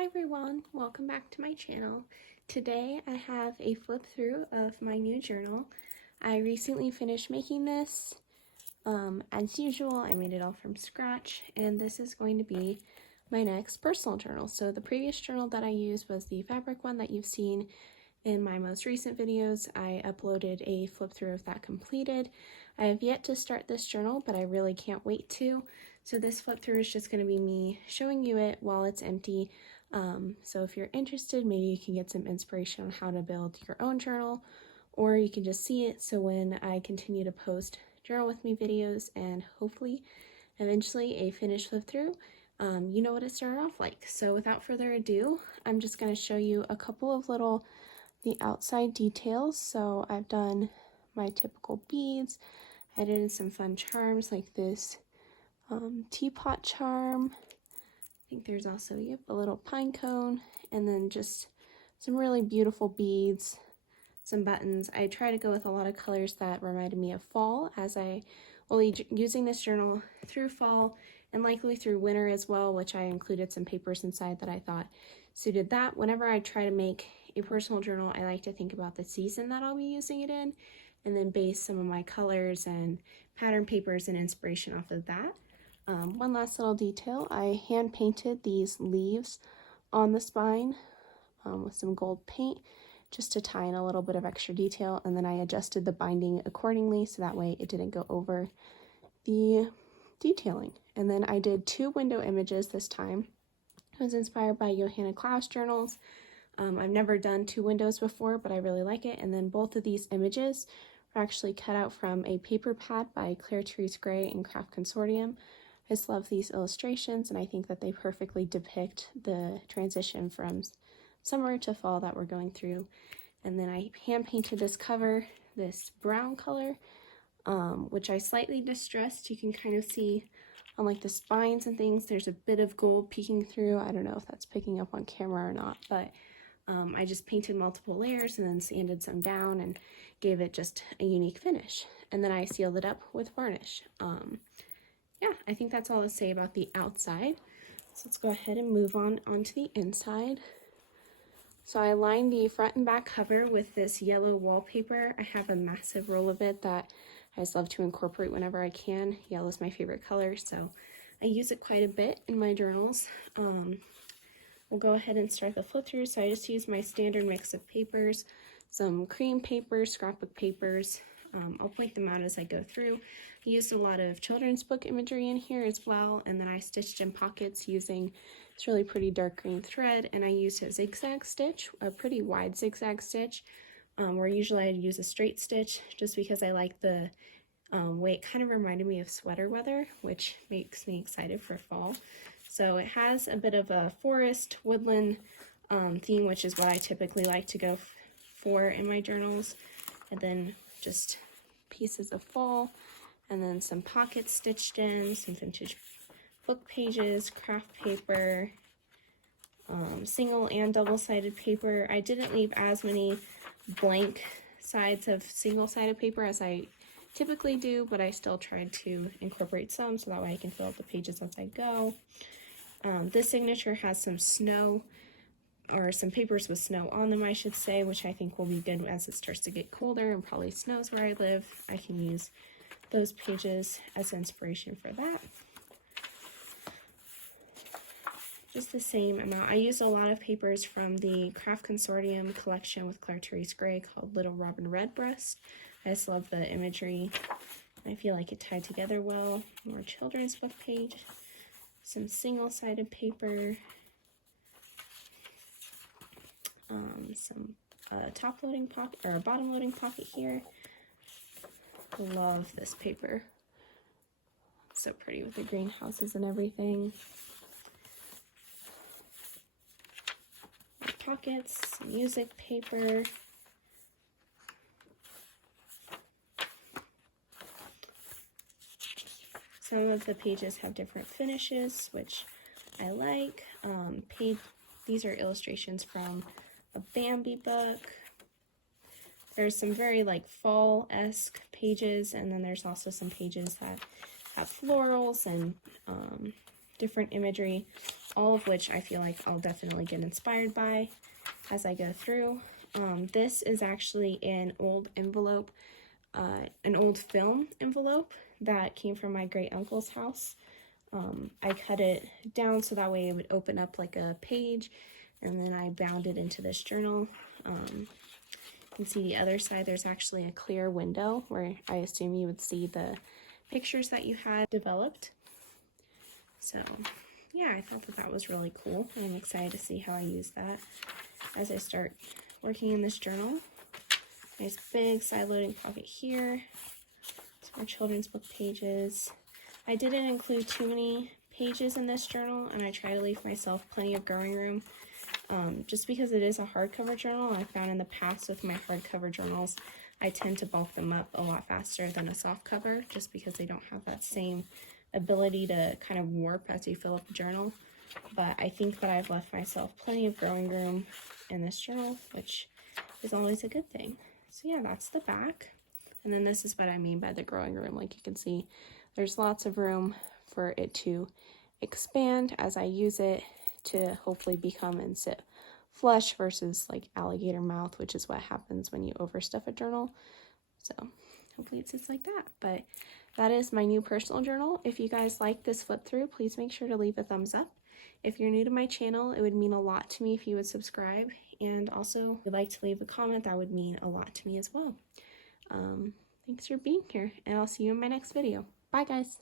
Hi everyone, welcome back to my channel. Today I have a flip through of my new journal. I recently finished making this. As usual, I made it all from scratch, and this is going to be my next personal journal. So the previous journal that I used was the fabric one that you've seen in my most recent videos. I uploaded a flip through of that completed. I have yet to start this journal, but I really can't wait to. So this flip through is just going to be me showing you it while it's empty. So if you're interested, maybe you can get some inspiration on how to build your own journal, or you can just see it so when I continue to post journal with me videos and hopefully eventually a finished flip through, you know what it started off like. So without further ado, I'm just going to show you a couple of the outside details. So I've done my typical beads. I did some fun charms like this teapot charm. I think there's also a little pine cone, and then just some really beautiful beads, some buttons. I try to go with a lot of colors that reminded me of fall, as I will be using this journal through fall and likely through winter as well, which I included some papers inside that I thought suited that. Whenever I try to make a personal journal, I like to think about the season that I'll be using it in, and then base some of my colors and pattern papers and inspiration off of that. One last little detail, I hand painted these leaves on the spine with some gold paint just to tie in a little bit of extra detail, and then I adjusted the binding accordingly so that way it didn't go over the detailing. And then I did 2 window images this time. It was inspired by Johanna Klaus journals. I've never done 2 windows before, but I really like it. And then both of these images were actually cut out from a paper pad by Claire Therese Gray and Craft Consortium. I just love these illustrations, and I think that they perfectly depict the transition from summer to fall that we're going through. And then I hand painted this cover, this brown color, which I slightly distressed. You can kind of see on like the spines and things, there's a bit of gold peeking through. I don't know if that's picking up on camera or not, but I just painted multiple layers and then sanded some down and gave it just a unique finish. And then I sealed it up with varnish. Yeah, I think that's all to say about the outside. So let's go ahead and move on onto the inside. So I lined the front and back cover with this yellow wallpaper. I have a massive roll of it that I just love to incorporate whenever I can. Yellow is my favorite color, so I use it quite a bit in my journals. We'll go ahead and start the flip through. So I just use my standard mix of papers, some cream papers, scrapbook papers. I'll point them out as I go through. I used a lot of children's book imagery in here as well, and then I stitched in pockets using this really pretty dark green thread, and I used a zigzag stitch, a pretty wide zigzag stitch, where usually I'd use a straight stitch just because I like the way it kind of reminded me of sweater weather, which makes me excited for fall. So it has a bit of a forest, woodland theme, which is what I typically like to go for in my journals, and then just pieces of fall, and then some pockets stitched in, some vintage book pages, craft paper, single and double-sided paper. I didn't leave as many blank sides of single-sided paper as I typically do, but I still tried to incorporate some so that way I can fill out the pages as I go. This signature has some snow, or some papers with snow on them, I should say, which I think will be good as it starts to get colder and probably snows where I live. I can use those pages as inspiration for that. Just the same amount. I used a lot of papers from the Craft Consortium collection with Claire Therese Gray called Little Robin Redbreast. I just love the imagery. I feel like it tied together well. More children's book page. Some single-sided paper. Some top-loading pocket, or a bottom-loading pocket here. Love this paper. It's so pretty with the greenhouses and everything. Pockets, music paper. Some of the pages have different finishes, which I like. These are illustrations from a Bambi book. There's some very like fall-esque pages, and then there's also some pages that have florals and different imagery, all of which I feel like I'll definitely get inspired by as I go through. This is actually an old envelope, an old film envelope that came from my great uncle's house. I cut it down so that way it would open up like a page, and then I bound it into this journal. You can see the other side, there's actually a clear window where I assume you would see the pictures that you had developed. So yeah, I thought that that was really cool, and I'm excited to see how I use that as I start working in this journal. Nice big side loading pocket here. Some more children's book pages. I didn't include too many pages in this journal, and I try to leave myself plenty of growing room. Just because it is a hardcover journal, I found in the past with my hardcover journals, I tend to bulk them up a lot faster than a soft cover, just because they don't have that same ability to kind of warp as you fill up the journal. But I think that I've left myself plenty of growing room in this journal, which is always a good thing. So yeah, that's the back. And then this is what I mean by the growing room. Like you can see, there's lots of room for it to expand as I use it to hopefully become and sit flush versus like alligator mouth, which is what happens when you overstuff a journal. So hopefully it sits like that. But that is my new personal journal. If you guys like this flip through, please make sure to leave a thumbs up. If you're new to my channel, it would mean a lot to me if you would subscribe. And also, if you'd like to leave a comment, that would mean a lot to me as well. Thanks for being here, and I'll see you in my next video. Bye, guys.